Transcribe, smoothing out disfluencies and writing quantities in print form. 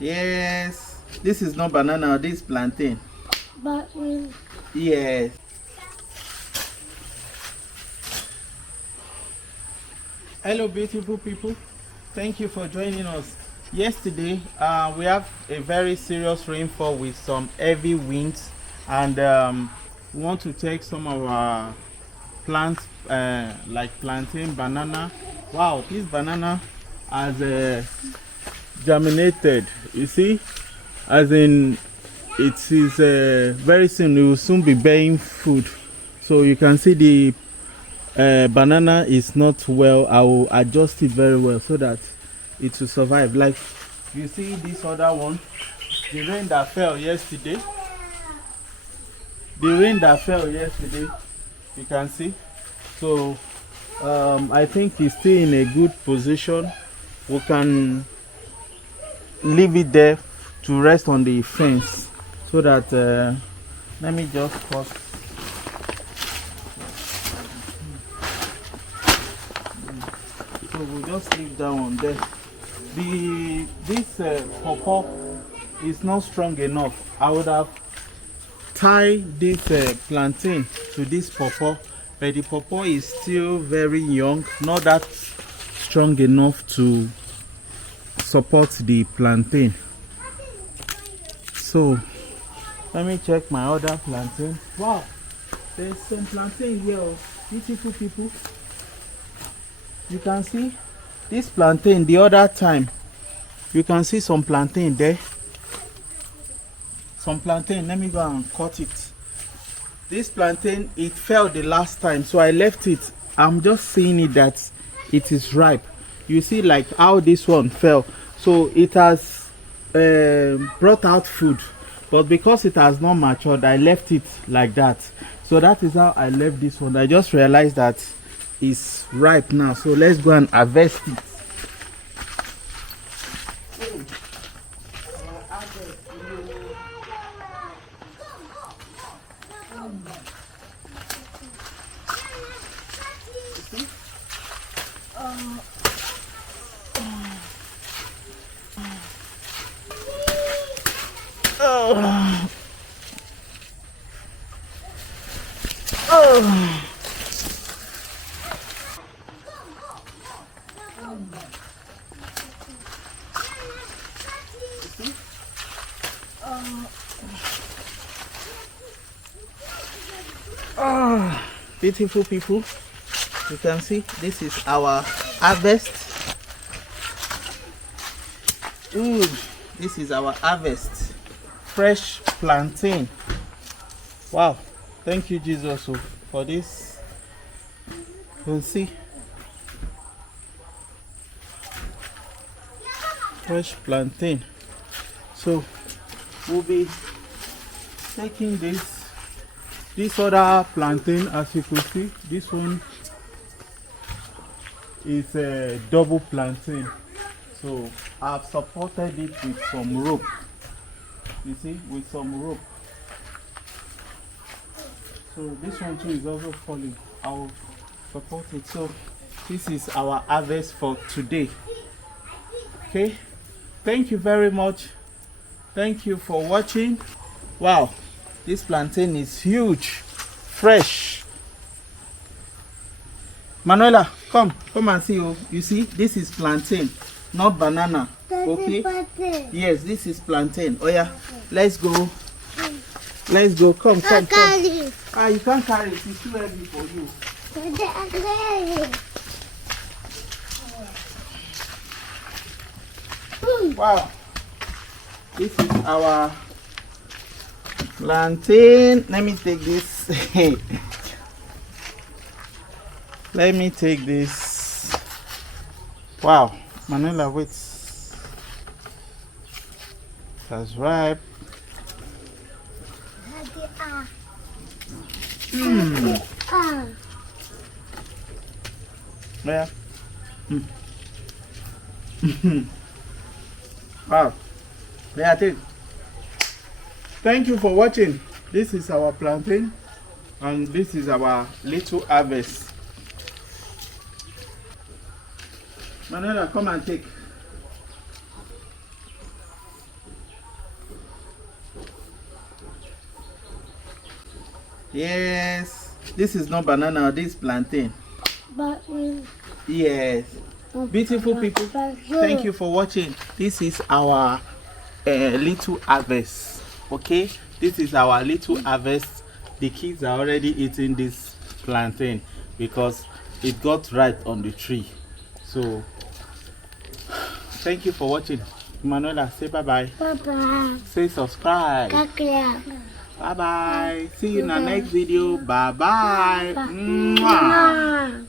Yes. This is not banana, this is plantain. But Yes. Hello, beautiful people. Thank you for joining us. Yesterday, we have a very serious rainfall with some heavy winds, and we want to take some of our plants, like plantain, banana. Wow, this banana has germinated. You see, as in it is very soon. It will soon be bearing food. So you can see the banana is not well. I will adjust it very well so that it will survive. Like you see this other one, the rain that fell yesterday. You can see. So I think it's still in a good position. We can leave it there to rest on the fence so that let me just cut. So we'll just leave that one there. This pawpaw is not strong enough. I would have tied this plantain to this pawpaw, but the pawpaw is still very young, not that strong enough to support the plantain. So let me check my other plantain. Wow, there's some plantain here, beautiful people. You can see this plantain the other time. You can see some plantain there. Some plantain, let me go and cut it. This plantain, it fell the last time, so I left it. I'm just seeing it that it is ripe. You see like how this one fell. So it has brought out food, but because it has not matured, I left it like that. So that is how I left this one. I just realized that it's ripe now, so let's go and harvest it. Beautiful people, you can see this is our harvest. This is our harvest, fresh plantain. Wow, thank you Jesus for this. You'll see fresh plantain. So we'll be taking this other plantain. As you can see, this one is a double plantain, so I've supported it with some rope. You see, with some rope. So this one too is also falling. I'll support it. So this is our harvest for today. Okay, thank you very much. Thank you for watching. Wow, this plantain is huge, fresh. Manuela, come and see. You see, this is plantain, not banana. Okay? Yes, this is plantain. Oh yeah, let's go. Let's go. Come. You can't carry it. It's too heavy for you. Wow, this is our plantain. Let me take this. Let me take this. Wow, Manuela, wait. That's ripe. Yeah. Wow. Yeah, I think. Thank you for watching. This is our plantain, and this is our little harvest. Manuela, come and take. Yes. This is not banana, this is plantain. But Yes. Beautiful people, thank you for watching. This is our little harvest. Okay, this is our little harvest. The kids are already eating this plantain because it got ripe on the tree. So thank you for watching. Manuela, say bye bye. Bye-bye. Say subscribe. Bye bye. See you in the next video. Bye bye. Mwah.